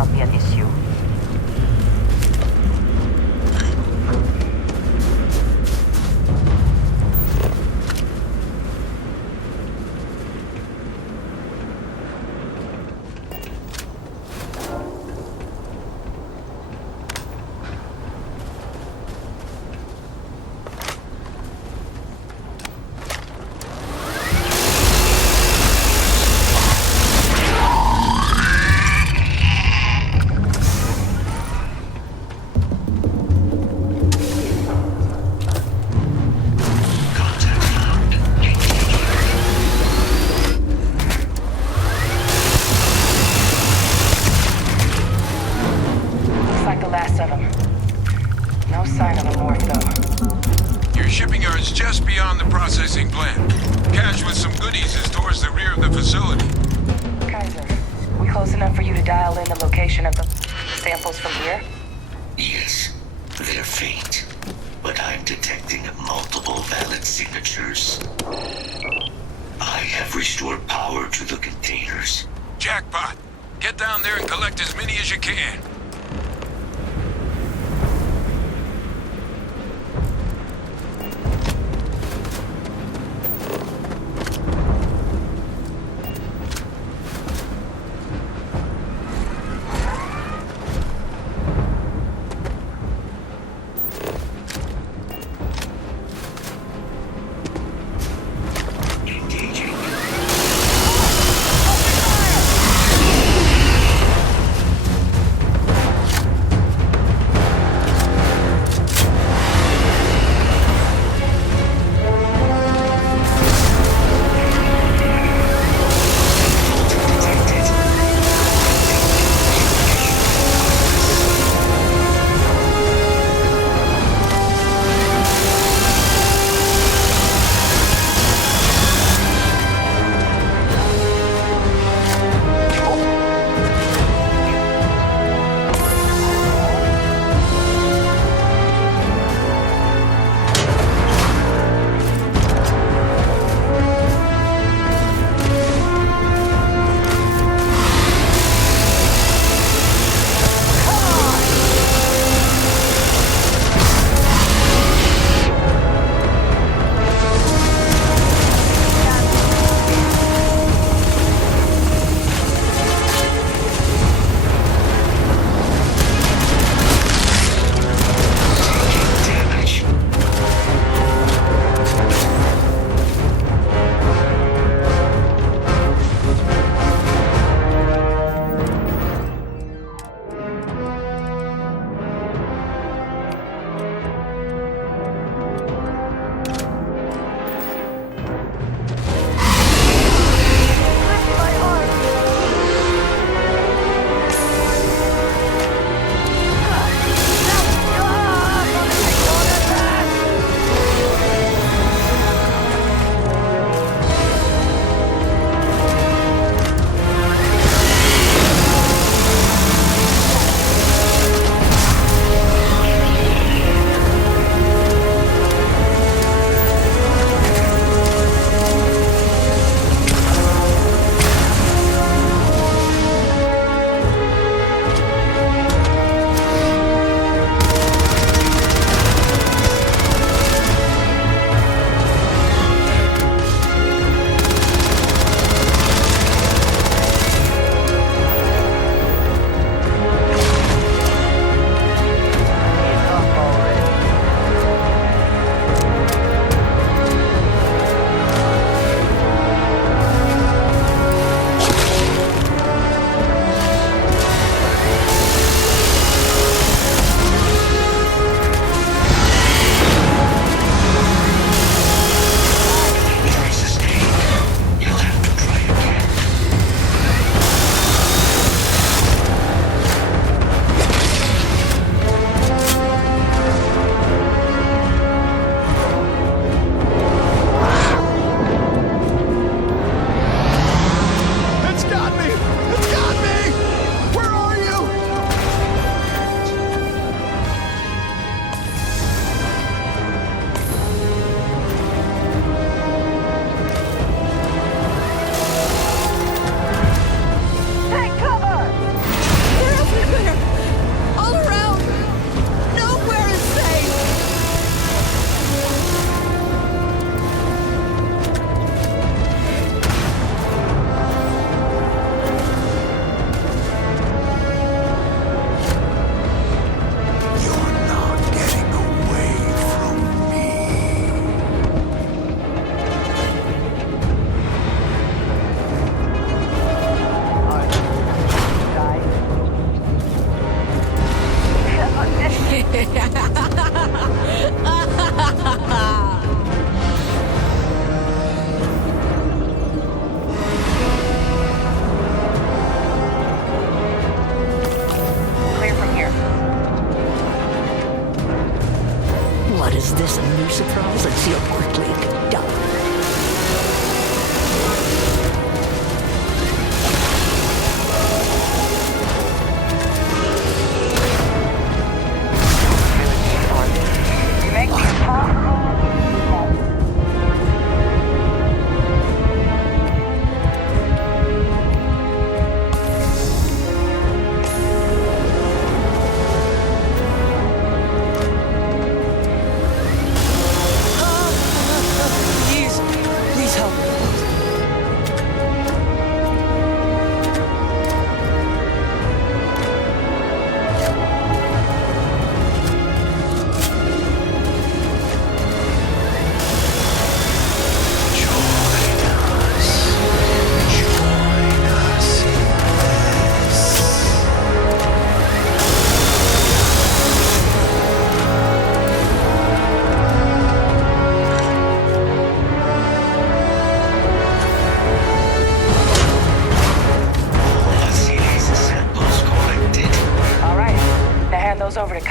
not be an issue. Just beyond the processing plant. Cache with some goodies is towards the rear of the facility. Kaiser, we close enough for you to dial in the location of the samples from here? Yes, they're faint, but I'm detecting multiple valid signatures. I have restored power to the containers. Jackpot! Get down there and collect as many as you can.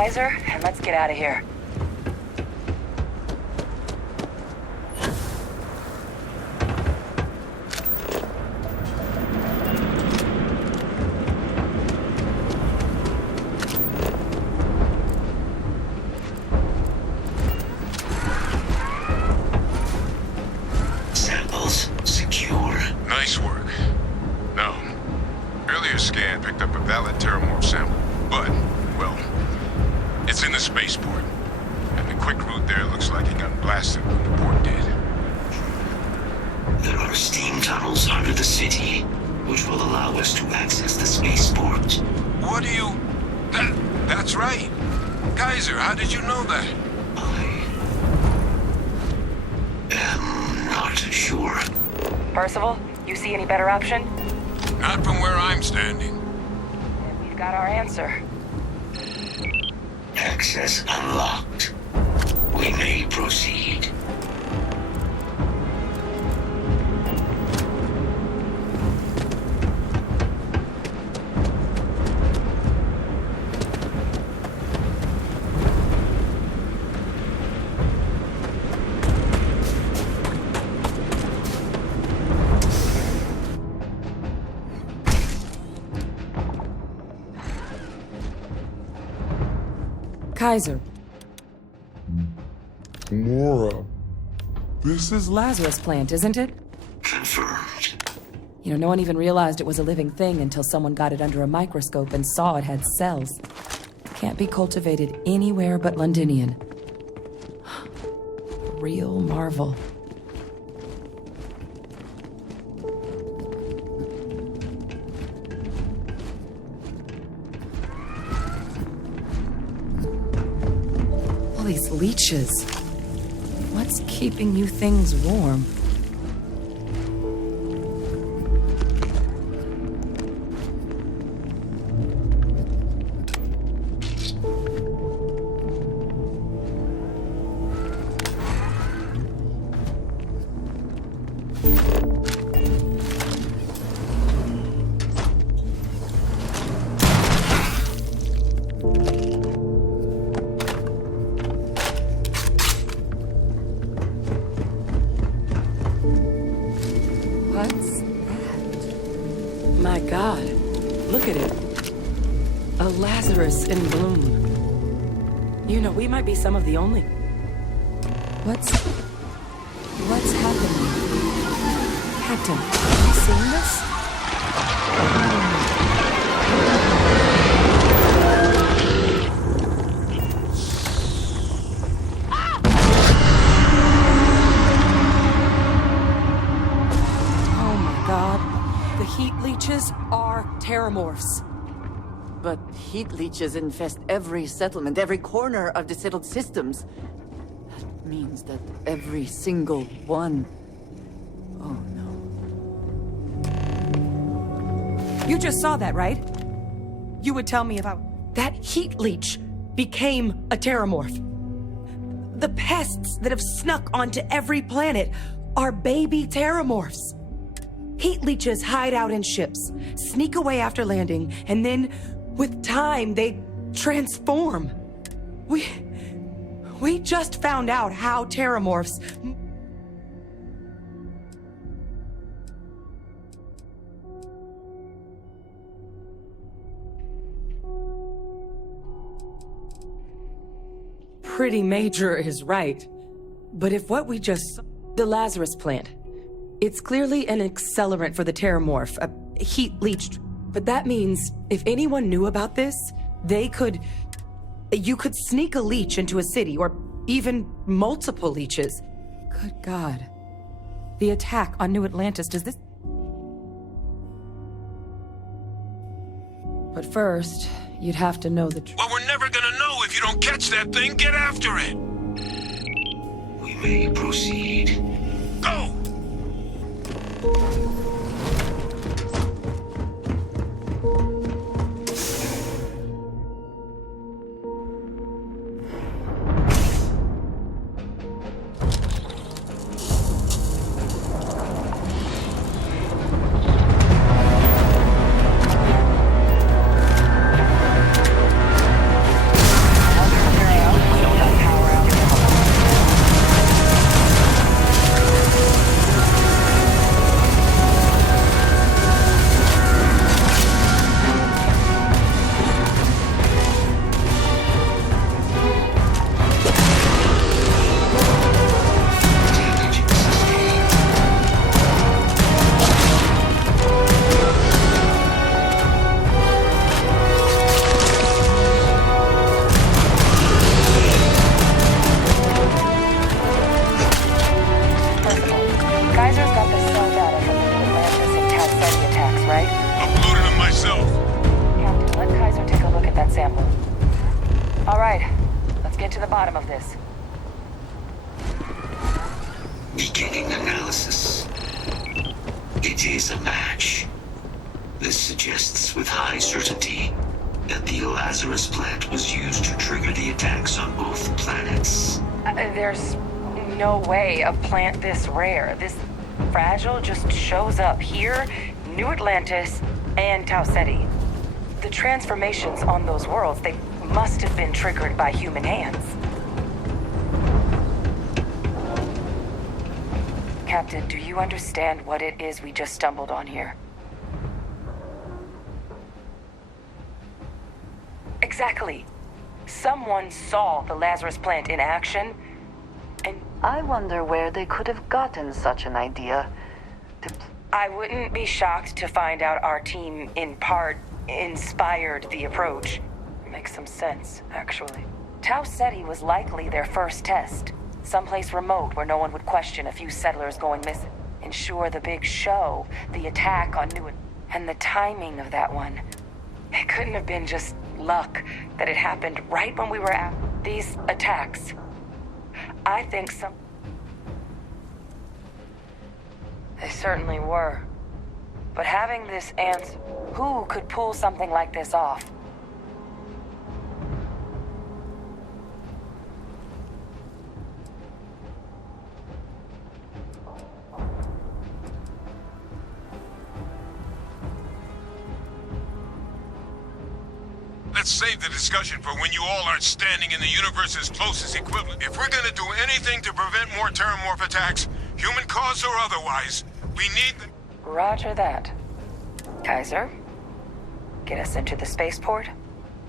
Kaiser, and let's get out of here. Samples secure. Nice work. No. Earlier scan picked up a valid Terramorph sample, but, well, it's in the spaceport. And the quick route there looks like it got blasted when the port did. There are steam tunnels under the city, which will allow us to access the spaceport. What do you... That's right. Kaiser, how did you know that? I am not sure. Percival, you see any better option? Not from where I'm standing. And we've got our answer. Access unlocked. We may proceed. Kaiser, Mora, this is Lazarus plant, isn't it? Confirmed. You know, no one even realized it was a living thing until someone got it under a microscope and saw it had cells. Can't be cultivated anywhere but Londinian. Real marvel. All these leeches. What's keeping you things warm? What's that? My God, look at it. A Lazarus in bloom. You know, we might be some of the only... What's happening? Captain, have you seen this? Oh my God. The heat leeches are Terramorphs. But heat leeches infest every settlement, every corner of the settled systems. That means that every single one... Oh no. You just saw that, right? You would tell me about... That heat leech became a Terramorph. The pests that have snuck onto every planet are baby Terramorphs. Heat leeches hide out in ships, sneak away after landing, and then, with time, they transform. We just found out how Terramorphs... Pretty major is right. But if what we just... The Lazarus plant. It's clearly an accelerant for the Terramorph, a heat leech. But that means if anyone knew about this, they could... You could sneak a leech into a city, or even multiple leeches. Good God. The attack on New Atlantis, does this... But first, you'd have to know the truth. Well, we're never gonna know if you don't catch that thing. Get after it. We may proceed. Go! bottom of this? Beginning analysis. It is a match. This suggests with high certainty that the Lazarus plant was used to trigger the attacks on both planets. There's no way a plant this rare, this fragile, just shows up here, New Atlantis, and Tau Ceti. The transformations on those worlds, they must have been triggered by human hands. Captain, do you understand what it is we just stumbled on here? Exactly. Someone saw the Lazarus plant in action, and I wonder where they could have gotten such an idea. I wouldn't be shocked to find out our team, in part, inspired the approach. Makes some sense, actually. Tau Ceti was likely their first test. Someplace remote where no one would question a few settlers going missing. Ensure the big show, the attack on New... And the timing of that one. It couldn't have been just luck that it happened right when we were at these attacks. I think some... They certainly were. But having this answer, who could pull something like this off? Let's save the discussion for when you all aren't standing in the universe's closest equivalent. If we're gonna do anything to prevent more Terramorph attacks, human cause or otherwise, we need them. Roger that. Kaiser, get us into the spaceport.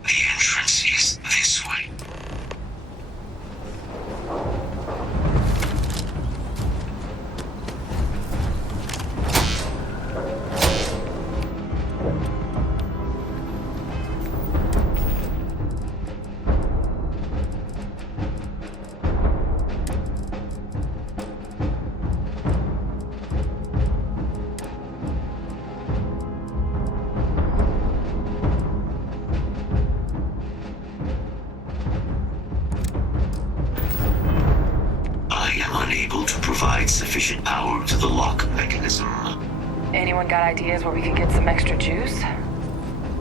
The entrance is this way. Sufficient power to the lock mechanism. Anyone got ideas where we could get some extra juice?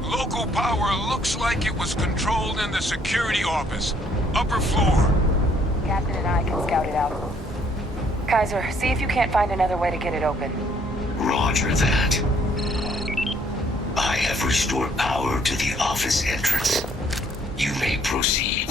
Local power looks like it was controlled in the security office. Upper floor. Captain and I can scout it out. Kaiser, see if you can't find another way to get it open. Roger that. I have restored power to the office entrance. You may proceed.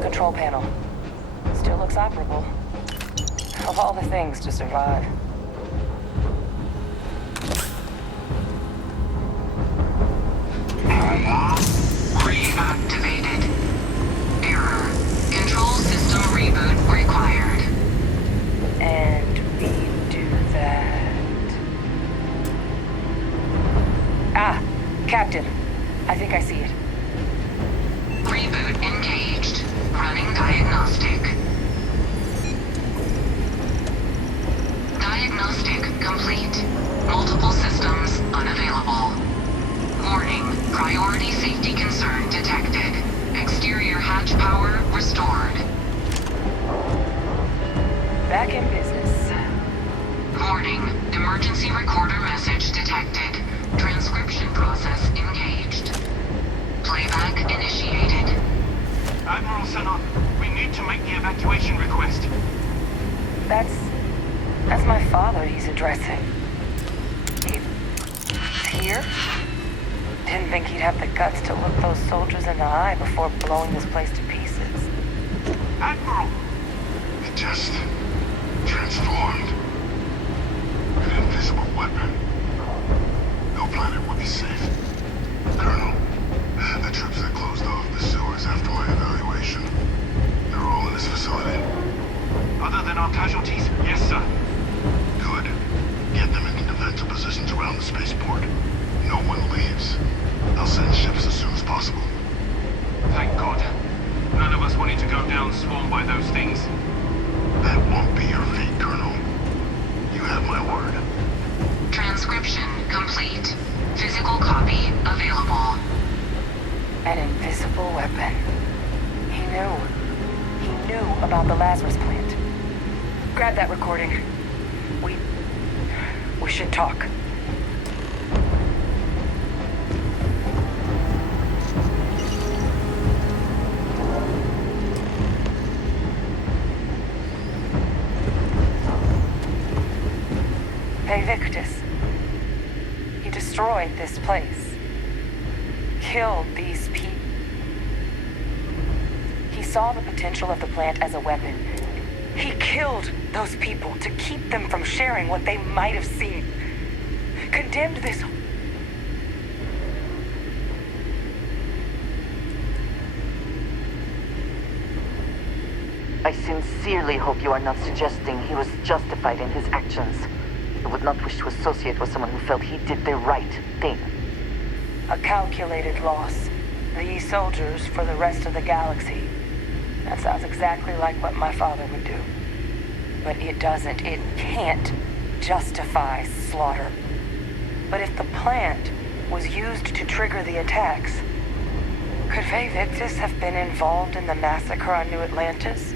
Control panel. Still looks operable. Of all the things to survive. Reactivated. Error. Control system reboot required. And we do that. Ah, Captain. I think I see it. Reboot engaged. Running diagnostic. Diagnostic complete. Multiple systems unavailable. Warning, priority safety concern detected. Exterior hatch power restored. Back in business. Warning, emergency recorder message detected. Transcription process engaged. Playback initiated. Admiral Senna, we need to make the evacuation request. That's my father he's addressing. He's here? Didn't think he'd have the guts to look those soldiers in the eye before blowing this place to pieces. Admiral! It just transformed. An invisible weapon. No planet would be safe. Colonel, the troops that closed off the sewers after my evaluation, they're all in this facility. Other than our casualties? Yes, sir. Good. Get them into defensive positions around the spaceport. No one leaves. I'll send ships as soon as possible. Thank God. None of us wanted to go down swarmed by those things. That won't be your fate, Colonel. You have my word. Transcription complete. Physical copy available. An invisible weapon. He knew. He knew about the Lazarus plant. Grab that recording. We should talk. Hey, Victus. He destroyed this place. Killed these people. He saw the potential of the plant as a weapon. He killed those people to keep them from sharing what they might have seen. Condemned this... I sincerely hope you are not suggesting he was justified in his actions. I would not wish to associate with someone who felt he did the right thing. A calculated loss. These soldiers for the rest of the galaxy. That sounds exactly like what my father would do. But it doesn't, it can't justify slaughter. But if the plant was used to trigger the attacks, could Faye Victus have been involved in the massacre on New Atlantis?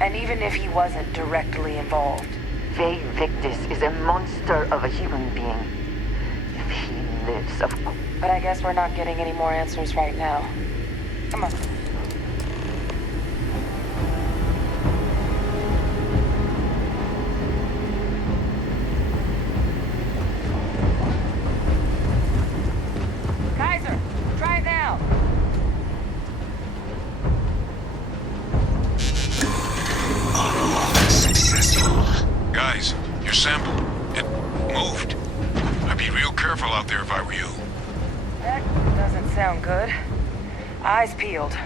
And even if he wasn't directly involved, Faye Victus is a monster of a human being. If he lives, of course. but I guess we're not getting any more answers right now. Come on. Kaiser, try now. Unlock successful. Guys, your sample, it moved. I'd be real careful out there if I were you. That doesn't sound good. Eyes peeled.